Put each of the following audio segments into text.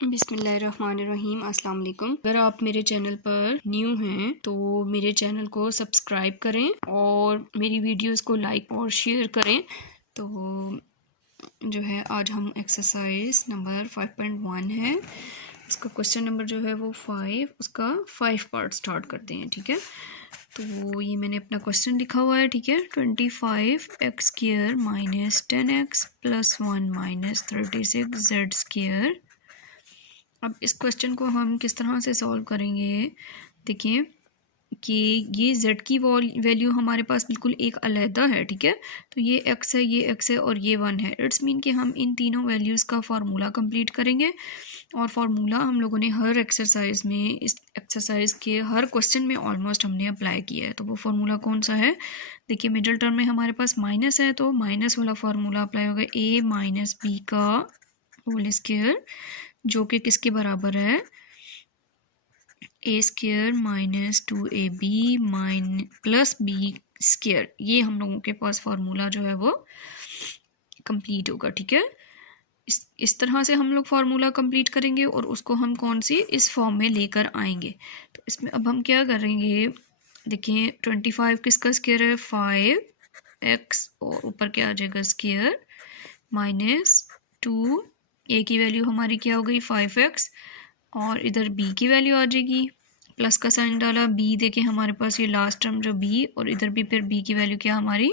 बिस्मिल्लाहिर्रहमानिर्रहीम अस्सलाम वालेकुम। अगर आप मेरे चैनल पर न्यू हैं तो मेरे चैनल को सब्सक्राइब करें और मेरी वीडियोस को लाइक और शेयर करें। तो जो है आज हम एक्सरसाइज नंबर 5.1 है, उसका क्वेश्चन नंबर जो है वो 5, उसका 5 पार्ट स्टार्ट करते हैं। ठीक है, तो ये मैंने अपना क्वेश्चन लिखा हुआ है। ठीक है, 25x² minus 10x plus 1 minus 36z²। अब इस क्वेश्चन को हम किस तरह से सॉल्व करेंगे, देखिए कि ये z की वैल्यू हमारे पास बिल्कुल एक अलहदा है। ठीक है, तो ये x है, ये x है और ये 1 है। इट्स मीन कि हम इन तीनों वैल्यूज़ का फार्मूला कंप्लीट करेंगे और फार्मूला हम लोगों ने हर एक्सरसाइज में, इस एक्सरसाइज के हर क्वेश्चन में ऑलमोस्ट हमने अप्लाई किया है। तो वो फार्मूला कौन सा है, देखिए मिडिल टर्म में हमारे पास माइनस है तो माइनस वाला फार्मूला अप्लाई होगा, a माइनस बी का होल स्क्वायर, जो कि किसके बराबर है, a² minus 2ab plus b²। ये हम लोगों के पास फार्मूला जो है वो कंप्लीट होगा। ठीक है, इस तरह से हम लोग फार्मूला कंप्लीट करेंगे और उसको हम कौन सी इस फॉर्म में लेकर आएंगे। तो इसमें अब हम क्या करेंगे, देखिए 25 किसका स्क्वायर है, 5x, और ऊपर क्या आ जाएगा स्क्वायर माइनस 2, a की वैल्यू हमारी क्या हो गई 5x, और इधर b की वैल्यू आ जाएगी, प्लस का साइन डाला, b देखें हमारे पास ये लास्ट टर्म जो b, और इधर भी फिर b की वैल्यू क्या हमारी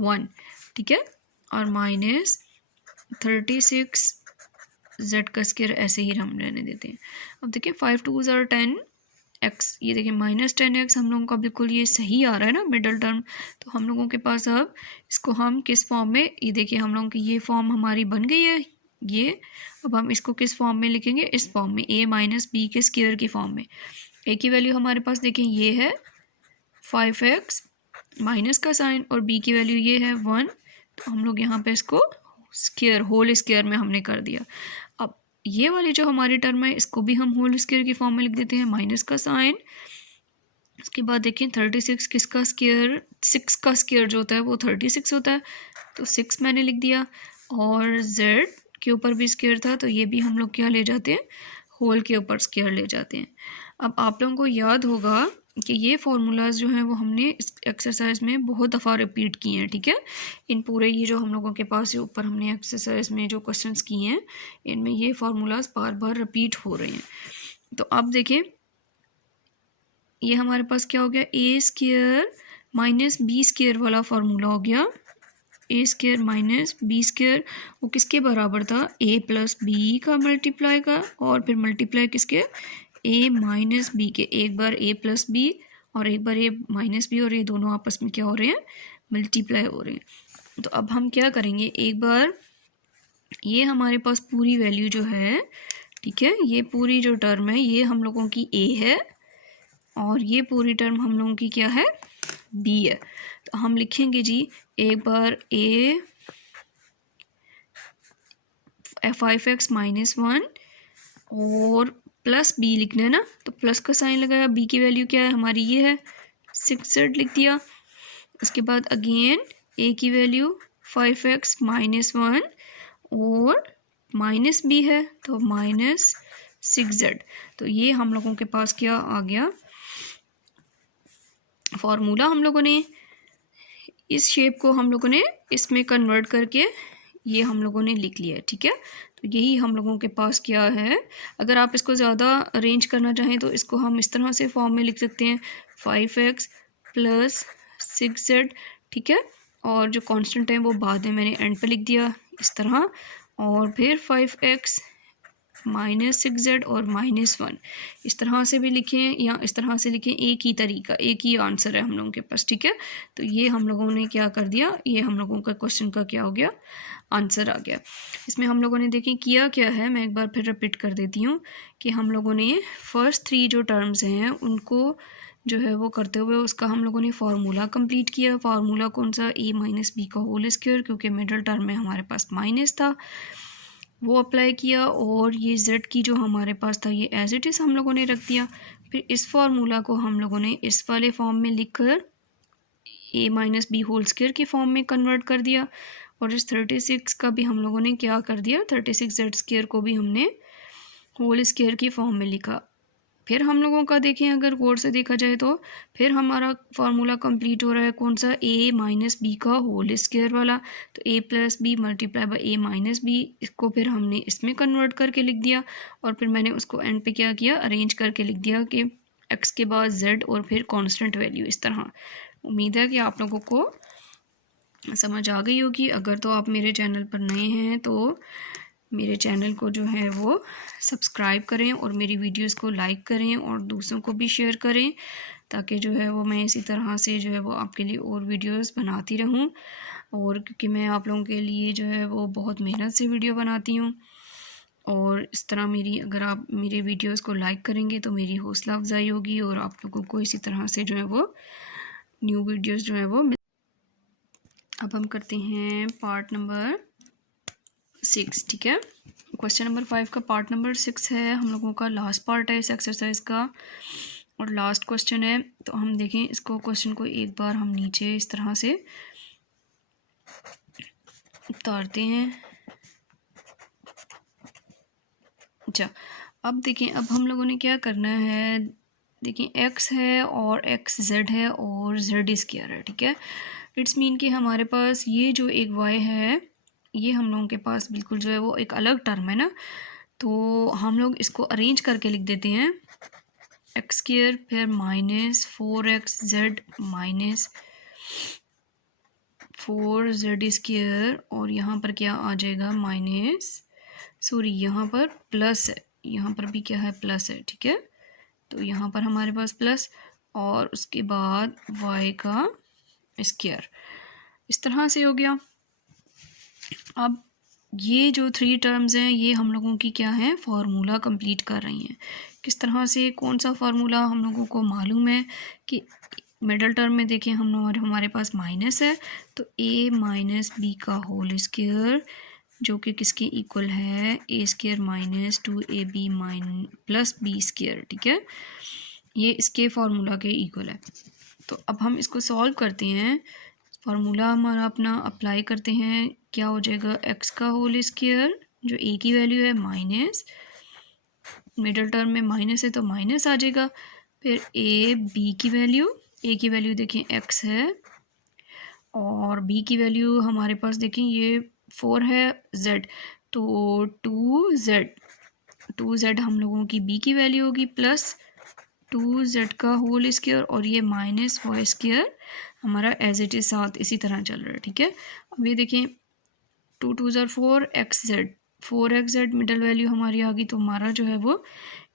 1। ठीक है, और माइनस 36 z का स्क्वायर ऐसे ही हम रहने देते हैं। अब देखिए 5 2 ज़र 10x, ये देखिए माइनस 10x हम लोगों का बिल्कुल ये सही आ रहा है ना मिडल टर्म। तो हम लोगों के पास अब इसको हम किस फॉर्म में, ये देखिए हम लोगों की ये फॉर्म हमारी बन गई है ये। अब हम इसको किस फॉर्म में लिखेंगे, इस फॉर्म में, a माइनस बी के स्क्वायर की फॉर्म में। a की वैल्यू हमारे पास देखें ये है 5x माइनस का साइन, और b की वैल्यू ये है 1। तो हम लोग यहाँ पे इसको स्क्वायर, होल स्क्वायर में हमने कर दिया। अब ये वाली जो हमारी टर्म है इसको भी हम होल स्क्वायर की फॉर्म में लिख देते हैं, माइनस का साइन। उसके बाद देखें 36 किसका स्क्वायर, 6 का स्क्वायर जो होता है वो 36 होता है, तो 6 मैंने लिख दिया। और z के ऊपर भी स्क्वायर था तो ये भी हम लोग क्या ले जाते हैं, होल के ऊपर स्क्वायर ले जाते हैं। अब आप लोगों को याद होगा कि ये फार्मूलाज जो हैं वो हमने इस एक्सरसाइज में बहुत दफ़ा रिपीट किए हैं। ठीक है, इन पूरे ये जो हम लोगों के पास ऊपर हमने एक्सरसाइज में जो क्वेश्चंस किए हैं इनमें ये फार्मूलाज बार बार रिपीट हो रहे हैं। तो अब देखें ये हमारे पास क्या हो गया, a² माइनस b² वाला फार्मूला हो गया, a² माइनस b², वो किसके बराबर था, a प्लस बी का मल्टीप्लाई का, और फिर मल्टीप्लाई किसके, a माइनस बी के। एक बार a प्लस बी और एक बार a माइनस बी, और ये दोनों आपस में क्या हो रहे हैं, मल्टीप्लाई हो रहे हैं। तो अब हम क्या करेंगे, एक बार ये हमारे पास पूरी वैल्यू जो है, ठीक है, ये पूरी जो टर्म है ये हम लोगों की a है, और ये पूरी टर्म हम लोगों की क्या है, b है। तो हम लिखेंगे जी, एक बार a 5x माइनस 1 और प्लस b लिखना है ना, तो प्लस का साइन लगाया, b की वैल्यू क्या है हमारी ये है 6z लिख दिया। उसके बाद अगेन a की वैल्यू 5x माइनस 1 और माइनस b है तो माइनस 6z। तो ये हम लोगों के पास क्या आ गया फार्मूला, हम लोगों ने इस शेप को हम लोगों ने इसमें कन्वर्ट करके ये हम लोगों ने लिख लिया है। ठीक है, तो यही हम लोगों के पास क्या है। अगर आप इसको ज़्यादा अरेंज करना चाहें तो इसको हम इस तरह से फॉर्म में लिख सकते हैं, 5x प्लस 6z। ठीक है, और जो कांस्टेंट है वो बाद में मैंने एंड पे लिख दिया इस तरह, और फिर 5x माइनस 6z और माइनस 1, इस तरह से भी लिखें या इस तरह से लिखें, एक ही तरीका, एक ही आंसर है हम लोगों के पास। ठीक है, तो ये हम लोगों ने क्या कर दिया, ये हम लोगों का क्वेश्चन का क्या हो गया, आंसर आ गया। इसमें हम लोगों ने देखें किया क्या है, मैं एक बार फिर रिपीट कर देती हूँ कि हम लोगों ने फर्स्ट 3 जो टर्म्स हैं उनको जो है वो करते हुए उसका हम लोगों ने फार्मूला कंप्लीट किया। फार्मूला कौन सा, a माइनस बी का होल स्क्वायर, क्योंकि मिडल टर्म में हमारे पास माइनस था, वो अप्लाई किया, और ये z की जो हमारे पास था ये एज इट इज़ हम लोगों ने रख दिया। फिर इस फार्मूला को हम लोगों ने इस वाले फॉर्म में लिखकर a minus B whole square की फॉर्म में कन्वर्ट कर दिया, और इस 36 का भी हम लोगों ने क्या कर दिया, 36z² को भी हमने होल स्क्वायर की फॉर्म में लिखा। फिर हम लोगों का देखें अगर गौर से देखा जाए तो फिर हमारा फार्मूला कंप्लीट हो रहा है कौन सा, a माइनस बी का होल स्क्वायर वाला। तो a plus B multiply by a minus B, इसको फिर हमने इसमें कन्वर्ट करके लिख दिया और फिर मैंने उसको एंड पे क्या किया, अरेंज करके लिख दिया कि x के बाद z और फिर कांस्टेंट वैल्यू इस तरह। उम्मीद है कि आप लोगों को समझ आ गई होगी। अगर तो आप मेरे चैनल पर नए हैं तो मेरे चैनल को जो है वो सब्सक्राइब करें और मेरी वीडियोस को लाइक करें और दूसरों को भी शेयर करें, ताकि जो है वो मैं इसी तरह से जो है वो आपके लिए और वीडियोस बनाती रहूं। और क्योंकि मैं आप लोगों के लिए जो है वो बहुत मेहनत से वीडियो बनाती हूं, और इस तरह मेरी अगर आप मेरे वीडियोस को लाइक करेंगे तो मेरी हौसला अफजाई होगी और आप लोगों को इसी तरह से जो है वो न्यू वीडियोज़ जो है वो। अब हम करते हैं पार्ट नंबर 6, ठीक है। क्वेश्चन नंबर 5 का पार्ट नंबर 6 है, हम लोगों का लास्ट पार्ट है इस एक्सरसाइज का और लास्ट क्वेश्चन है। तो हम देखें इसको, क्वेश्चन को एक बार हम नीचे इस तरह से उतारते हैं। अच्छा, अब देखें अब हम लोगों ने क्या करना है, देखें x है और x z है और z स्क्वायर है, ठीक है। इट्स मीन कि हमारे पास ये जो एक y है ये हम लोगों के पास बिल्कुल जो है वो एक अलग टर्म है ना, तो हम लोग इसको अरेंज करके लिख देते हैं एक्स स्क्वायर फिर minus 4xz minus 4z square और यहाँ पर क्या आ जाएगा माइनस, सॉरी यहाँ पर प्लस है, यहाँ पर भी क्या है प्लस है, ठीक है। तो यहाँ पर हमारे पास प्लस और उसके बाद y का स्क्वायर, इस तरह से हो गया। अब ये जो 3 टर्म्स हैं ये हम लोगों की क्या है, फार्मूला कंप्लीट कर रही हैं। किस तरह से, कौन सा फार्मूला, हम लोगों को मालूम है कि मिडल टर्म में देखें हमारे पास माइनस है, तो a माइनस बी का होल स्क्वायर जो कि किसके इक्वल है, a square minus 2ab plus B square, ठीक है। ये इसके फार्मूला के इक्वल है। तो अब हम इसको सॉल्व करते हैं, फार्मूला हमारा अपना अप्लाई करते हैं, क्या हो जाएगा x का होल स्क्वायर जो a की वैल्यू है माइनस, मिडल टर्म में माइनस है तो माइनस आ जाएगा, फिर a की वैल्यू देखें x है और b की वैल्यू हमारे पास देखें ये 4 है, z तो 2z हम लोगों की b की वैल्यू होगी प्लस 2z का होल स्क्वायर और ये माइनस y स्क्वायर हमारा एज इट इज साथ इसी तरह चल रहा है, ठीक है। अब ये देखें 2 2 ज़र 4xz मिडल वैल्यू हमारी आ गई, तो हमारा जो है वो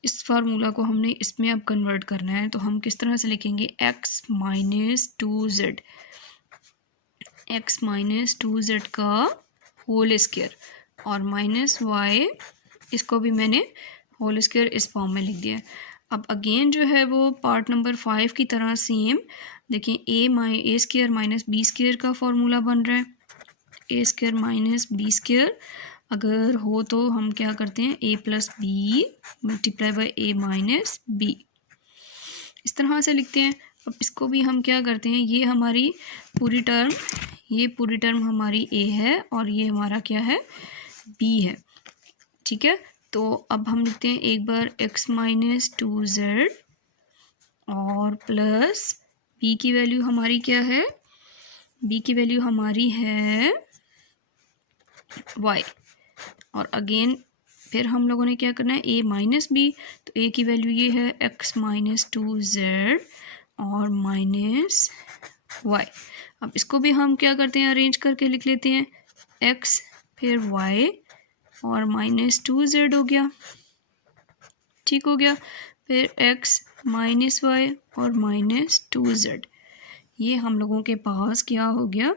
इस फार्मूला को हमने इसमें अब कन्वर्ट करना है। तो हम किस तरह से लिखेंगे, x माइनस 2z का होल स्क्वायर और माइनस y, इसको भी मैंने होल स्क्वायर इस फॉर्म में लिख दिया है। अब अगेन जो है वो पार्ट नंबर 5 की तरह सेम देखिए a square minus B square का फॉर्मूला बन रहा है, a square minus B square अगर हो तो हम क्या करते हैं a plus B multiply by a minus B, इस तरह से लिखते हैं। अब इसको भी हम क्या करते हैं, ये हमारी पूरी टर्म हमारी a है और ये हमारा क्या है b है, ठीक है। तो अब हम लिखते हैं एक बार x माइनस 2z और प्लस b की वैल्यू हमारी क्या है, b की वैल्यू हमारी है y और अगेन फिर हम लोगों ने क्या करना है a माइनस बी, तो a की वैल्यू ये है x माइनस 2z और माइनस y। अब इसको भी हम क्या करते हैं, अरेंज करके लिख लेते हैं x फिर y और माइनस 2z हो गया, ठीक हो गया, फिर x माइनस y और माइनस 2z। ये हम लोगों के पास क्या हो गया,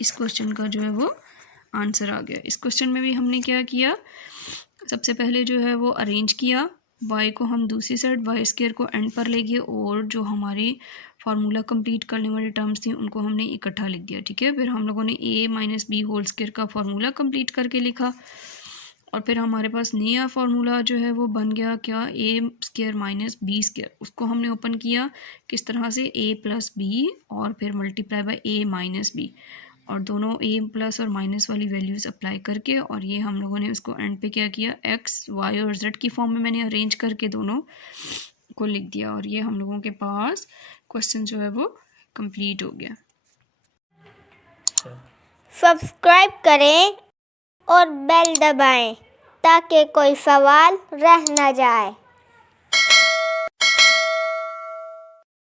इस क्वेश्चन का जो है वो आंसर आ गया। इस क्वेश्चन में भी हमने क्या किया, सबसे पहले जो है वो अरेंज किया, y को हम दूसरी साइड y स्क्वायर को एंड पर ले गए और जो हमारी फार्मूला कंप्लीट करने वाली टर्म्स थी उनको हमने इकट्ठा लिख दिया, ठीक है। फिर हम लोगों ने a minus B whole square का फार्मूला कंप्लीट करके लिखा और फिर हमारे पास नया फार्मूला जो है वो बन गया क्या, a square minus B square, उसको हमने ओपन किया किस तरह से, a प्लस बी और फिर multiply by a minus B और दोनों ए प्लस और माइनस वाली वैल्यूज़ अप्लाई करके, और ये हम लोगों ने उसको एंड पे क्या किया, एक्स वाई और जेड की फॉर्म में मैंने अरेंज करके दोनों को लिख दिया, और ये हम लोगों के पास क्वेश्चन जो है वो कंप्लीट हो गया। सब्सक्राइब करें और बेल दबाएं ताकि कोई सवाल रह न जाए।